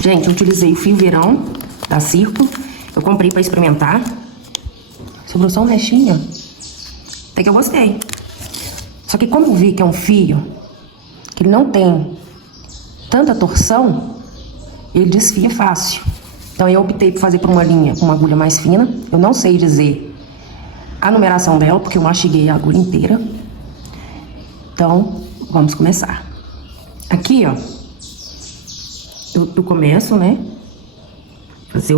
Gente, eu utilizei o fio verão da Círculo. Eu comprei pra experimentar. Sobrou só um restinho. Até que eu gostei. Só que como eu vi que é um fio que ele não tem tanta torção, ele desfia fácil. Então eu optei por fazer por uma linha com uma agulha mais fina. Eu não sei dizer a numeração dela, porque eu mastiguei a agulha inteira. Então, vamos começar. Aqui, ó, eu começo, né, fazer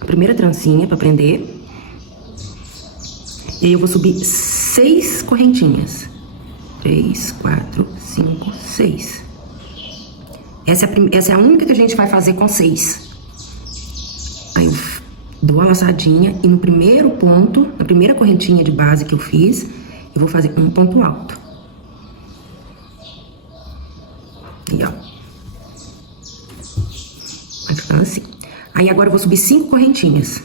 a primeira trancinha pra prender. E aí eu vou subir 6 correntinhas. 3, 4, 5, 6. Essa é a única que a gente vai fazer com 6. Aí eu dou uma laçadinha e no primeiro ponto, na primeira correntinha de base que eu fiz, eu vou fazer um ponto alto. E ó. Vai ficando assim. Aí agora eu vou subir 5 correntinhas.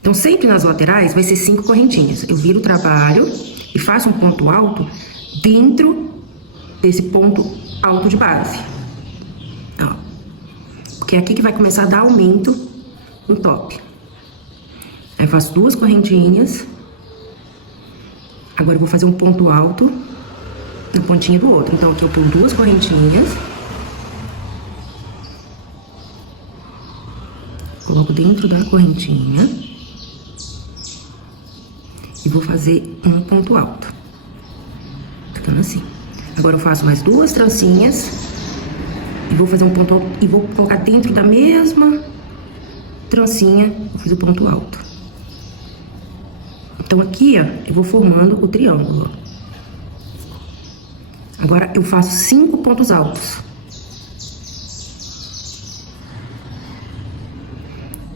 Então, sempre nas laterais vai ser 5 correntinhas. Eu viro o trabalho e faço um ponto alto dentro desse ponto alto de base. Ó. Porque é aqui que vai começar a dar aumento no top. Aí eu faço 2 correntinhas. Agora eu vou fazer um ponto alto na pontinha do outro. Então, aqui eu pulo 2 correntinhas. Coloco dentro da correntinha. E vou fazer um ponto alto. Ficando assim. Agora eu faço mais 2 trancinhas. E vou fazer um ponto alto. E vou colocar dentro da mesma trancinha. Eu fiz o ponto alto. Então aqui, ó, eu vou formando o triângulo. Agora eu faço 5 pontos altos.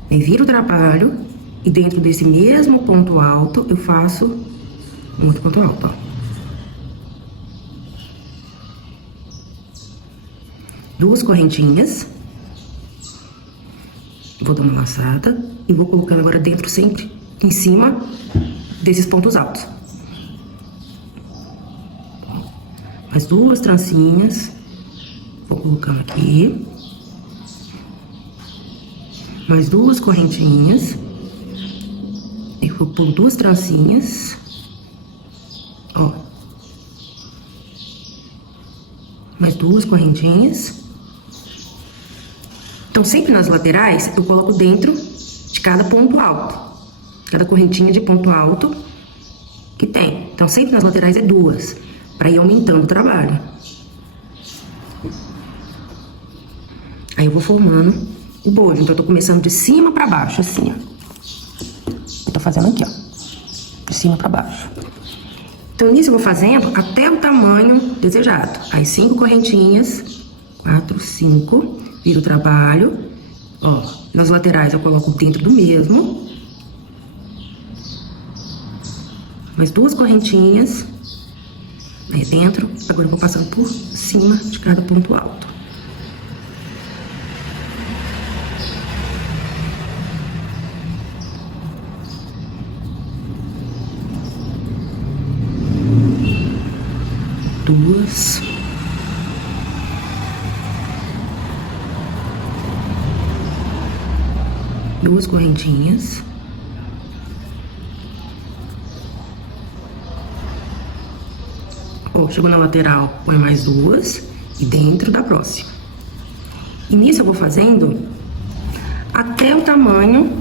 Aí viro o trabalho. E dentro desse mesmo ponto alto, eu faço um outro ponto alto, ó. Duas correntinhas. Vou dar uma laçada e vou colocando agora dentro sempre, em cima desses pontos altos. Mais 2 trancinhas. Vou colocando aqui. Mais 2 correntinhas. E vou pôr 2 trancinhas. Ó. Mais 2 correntinhas. Então, sempre nas laterais, eu coloco dentro de cada ponto alto. Cada correntinha de ponto alto que tem. Então, sempre nas laterais é 2, pra ir aumentando o trabalho. Aí eu vou formando o bojo. Então, eu tô começando de cima pra baixo, assim, ó. Tô fazendo aqui, ó, de cima pra baixo. Então, nisso eu vou fazendo até o tamanho desejado. Aí, 5 correntinhas, 4, 5, viro o trabalho. Ó, nas laterais eu coloco dentro do mesmo. Mais 2 correntinhas. Aí dentro, agora eu vou passando por cima de cada ponto alto. Duas correntinhas. Ó, chegou na lateral, põe mais 2 e dentro da próxima. E nisso eu vou fazendo até o tamanho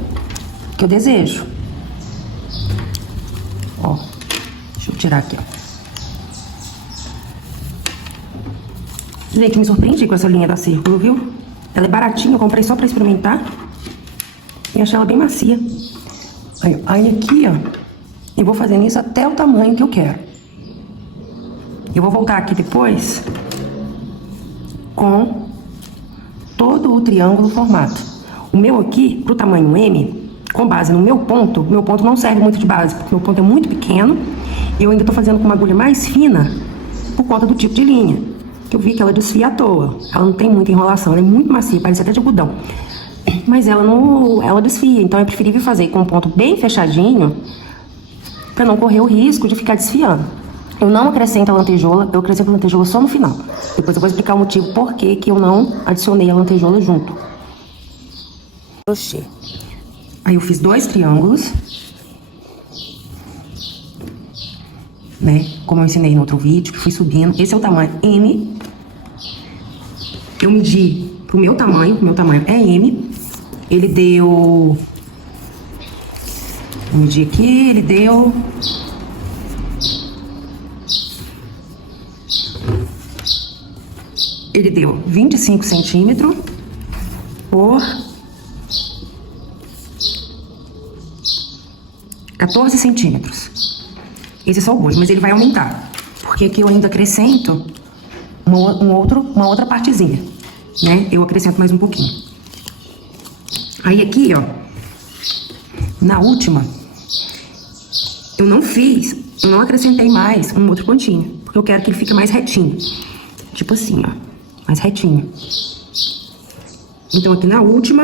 que eu desejo. Ó, deixa eu tirar aqui, ó. Gente, me surpreendi com essa linha da Círculo, viu? Ela é baratinha, eu comprei só pra experimentar. E achei ela bem macia. Aí aqui, ó, eu vou fazendo isso até o tamanho que eu quero. Eu vou voltar aqui depois com todo o triângulo formado. O meu aqui, pro tamanho M, com base no meu ponto não serve muito de base, porque o meu ponto é muito pequeno. E eu ainda tô fazendo com uma agulha mais fina por conta do tipo de linha. Que eu vi que ela desfia à toa. Ela não tem muita enrolação, ela é muito macia, parece até de algodão. Mas ela desfia, então é preferível fazer com um ponto bem fechadinho pra não correr o risco de ficar desfiando. Eu não acrescento a lantejola, eu acrescento a lantejola só no final. Depois eu vou explicar o motivo por que eu não adicionei a lantejola junto. Crochê. Aí eu fiz 2 triângulos, né? Como eu ensinei no outro vídeo, que fui subindo. Esse é o tamanho M. Eu medi pro meu tamanho é M. Ele deu... Vou medir aqui, ele deu... Ele deu 25 centímetros por 14 centímetros. Esse é só o rosto, mas ele vai aumentar. Porque aqui eu ainda acrescento uma outra partezinha, né? Eu acrescento mais um pouquinho. Aí aqui, ó, na última, eu não acrescentei mais um outro pontinho. Porque eu quero que ele fique mais retinho. Tipo assim, ó, mais retinho. Então aqui na última,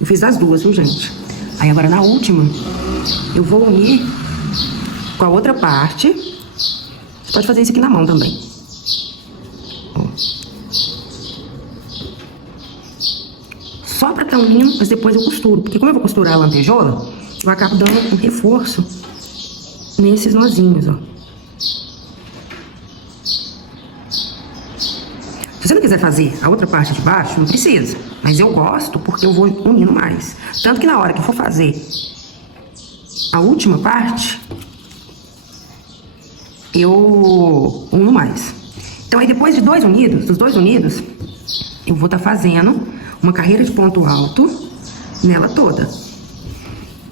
eu fiz as duas, viu, gente? Aí agora na última, eu vou unir com a outra parte. Você pode fazer isso aqui na mão também. Ó. Só pra tá unindo, mas depois eu costuro. Porque como eu vou costurar a lantejola, eu acabo dando um reforço nesses nozinhos, ó. Se você não quiser fazer a outra parte de baixo, não precisa. Mas eu gosto porque eu vou unindo mais. Tanto que na hora que eu for fazer a última parte, eu uno mais. Então aí depois dos dois unidos, eu vou estar fazendo uma carreira de ponto alto nela toda.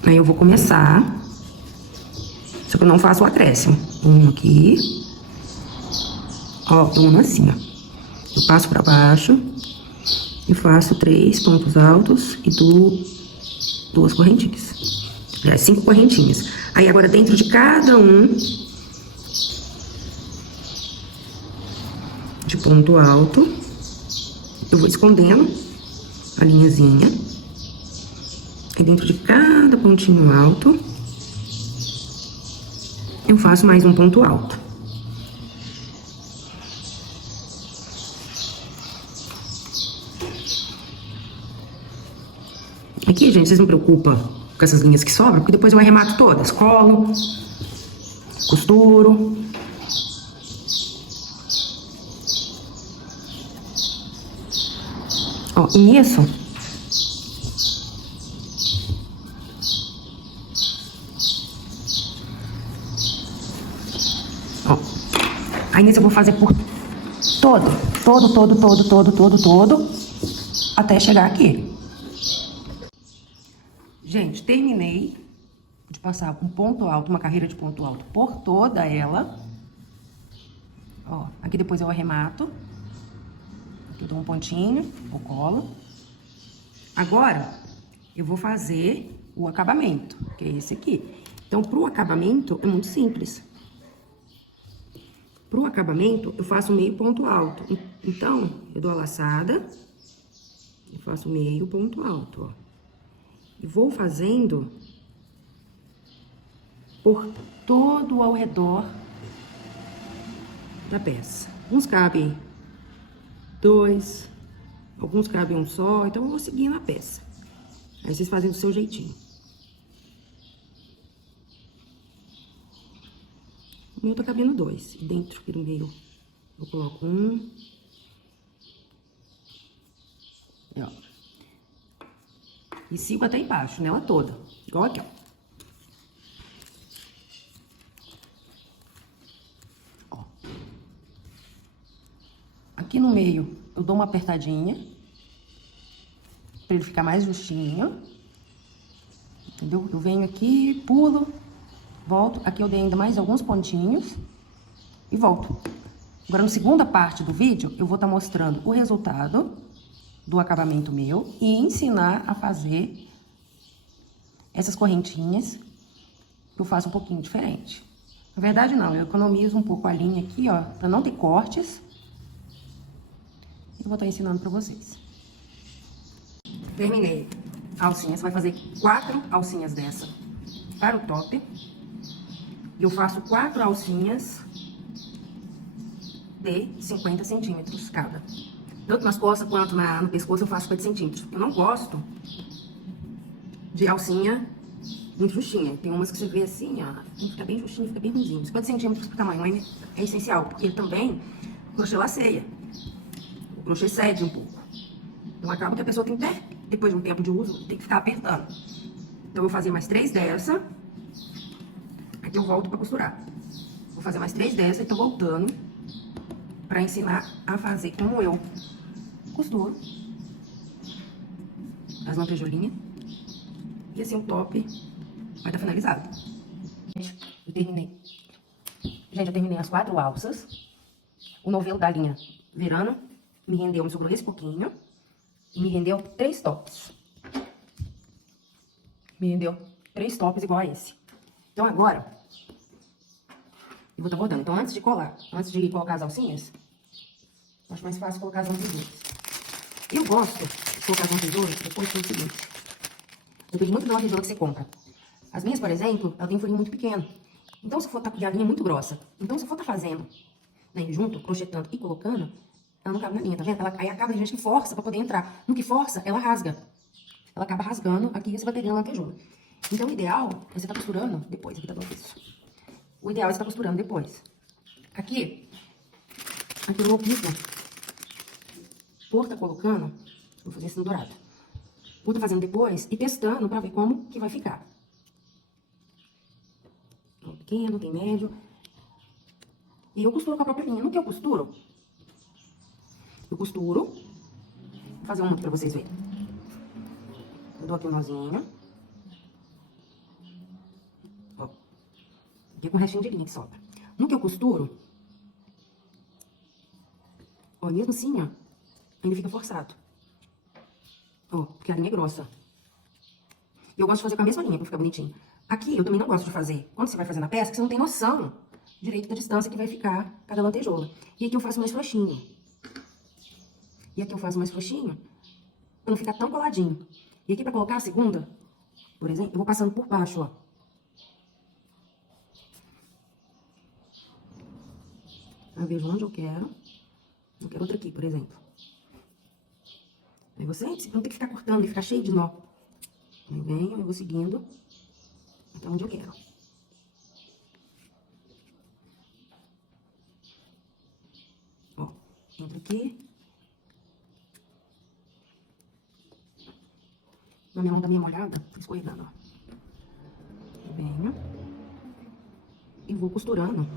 Aí eu vou começar, só que eu não faço o acréscimo. Um aqui, ó, eu uno assim, ó. Eu passo pra baixo e faço 3 pontos altos e dou 2 correntinhas. 5 correntinhas. Aí agora dentro de cada um de ponto alto, eu vou escondendo a linhazinha. E dentro de cada pontinho alto, eu faço mais um ponto alto. Aqui, gente, vocês não preocupam com essas linhas que sobram, porque depois eu arremato todas. Colo, costuro. Ó, e nisso, ó, aí nisso eu vou fazer por todo, até chegar aqui. Gente, terminei de passar um ponto alto, uma carreira de ponto alto por toda ela. Ó, aqui depois eu arremato. Aqui eu dou um pontinho, eu colo. Agora, eu vou fazer o acabamento, que é esse aqui. Então, pro acabamento, é muito simples. Pro acabamento, eu faço meio ponto alto. Então, eu dou a laçada e faço meio ponto alto, ó. E vou fazendo por todo ao redor da peça. Uns cabem 2, alguns cabem um só, então eu vou seguindo a peça. Aí vocês fazem do seu jeitinho. O meu tá cabendo 2. E dentro aqui no meio eu coloco 1. E ó. E sigo até embaixo, nela toda. Igual aqui, ó. Ó. Aqui no meio, eu dou uma apertadinha. Pra ele ficar mais justinho. Entendeu? Eu venho aqui, pulo, volto. Aqui eu dei ainda mais alguns pontinhos. E volto. Agora, na segunda parte do vídeo, eu vou estar mostrando o resultado do acabamento meu e ensinar a fazer essas correntinhas que eu faço um pouquinho diferente. Na verdade, não, eu economizo um pouco a linha aqui, ó, pra não ter cortes. Eu vou estar ensinando pra vocês. Terminei a alcinha, você vai fazer 4 alcinhas dessa para o top. eu faço 4 alcinhas de 50 centímetros cada. Tanto nas costas quanto no pescoço eu faço 50 centímetros. Eu não gosto de alcinha muito justinha. Tem umas que você vê assim, ó, tem que ficar bem justinho, fica bem ruimzinho. 50 centímetros por tamanho é essencial, porque também o crochê laceia. O crochê cede um pouco. Então acaba que a pessoa tem que ter, depois de um tempo de uso, tem que ficar apertando. Então eu vou fazer mais 3 dessa. Aqui eu volto pra costurar. Vou fazer mais 3 dessa e tô voltando pra ensinar a fazer como eu costuro as lantejoulinhas. E assim o top vai estar finalizado. Eu terminei. Gente, eu terminei as 4 alças. O novelo da linha Verano me sobrou esse pouquinho. E me rendeu 3 tops. Me rendeu 3 tops igual a esse. Então agora, eu vou estar bordando. Então antes de colocar as alcinhas, eu acho mais fácil colocar as lantejoulas. Eu gosto de colocar as lantejoulas depois do seguinte. Depende muito da lantejoula que você compra. As minhas, por exemplo, ela tem um furinho muito pequeno. Então, se for e a linha é muito grossa. Então, se for tá fazendo, né, junto, crochetando e colocando, ela não cabe na linha, tá vendo? Aí acaba de gente que força pra poder entrar. No que força, ela rasga. Ela acaba rasgando aqui e você vai perdendo a lantejoula. Então, o ideal é você tá costurando depois. Aqui tá bom isso. O ideal é você tá costurando depois. Aqui eu vou por tá colocando, vou fazer esse no dourado. Vou tá fazendo depois e testando pra ver como que vai ficar. Tem pequeno, tem médio. E eu costuro com a própria linha. No que eu costuro, vou fazer um pra vocês verem. Eu dou aqui um nozinho. Ó. Aqui com o restinho de linha que sobra. No que eu costuro, ó, mesmo assim, ó, ainda fica forçado. Ó, porque a linha é grossa. E eu gosto de fazer com a mesma linha, pra ficar bonitinho. Aqui, eu também não gosto de fazer, quando você vai fazer na peça, que você não tem noção direito da distância que vai ficar cada lantejoula. E aqui eu faço mais frouxinho. Pra não ficar tão coladinho. E aqui pra colocar a segunda, por exemplo, eu vou passando por baixo, ó. Eu vejo onde eu quero. Eu quero outra aqui, por exemplo. Aí você não tem que ficar cortando e ficar cheio de nó. Aí venho, eu vou seguindo até onde eu quero. Ó, entra aqui. Na minha mão da minha molhada, escorregando, ó. Venho. E vou costurando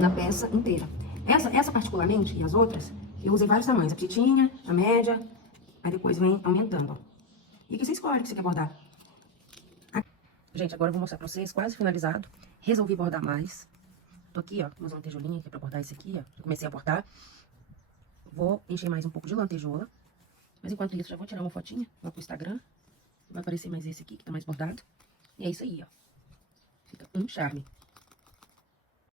na peça inteira. Essa particularmente, e as outras, eu usei vários tamanhos. A petitinha, a média, aí depois vem aumentando, ó. E aqui você escolhe o que você quer bordar. Gente, agora eu vou mostrar pra vocês, quase finalizado. Resolvi bordar mais. Tô aqui, ó, com umas lantejoulinhas aqui pra bordar esse aqui, ó. Já comecei a bordar. Vou encher mais um pouco de lantejoula. Mas enquanto isso, já vou tirar uma fotinha lá pro Instagram. Vai aparecer mais esse aqui, que tá mais bordado. E é isso aí, ó. Fica um charme.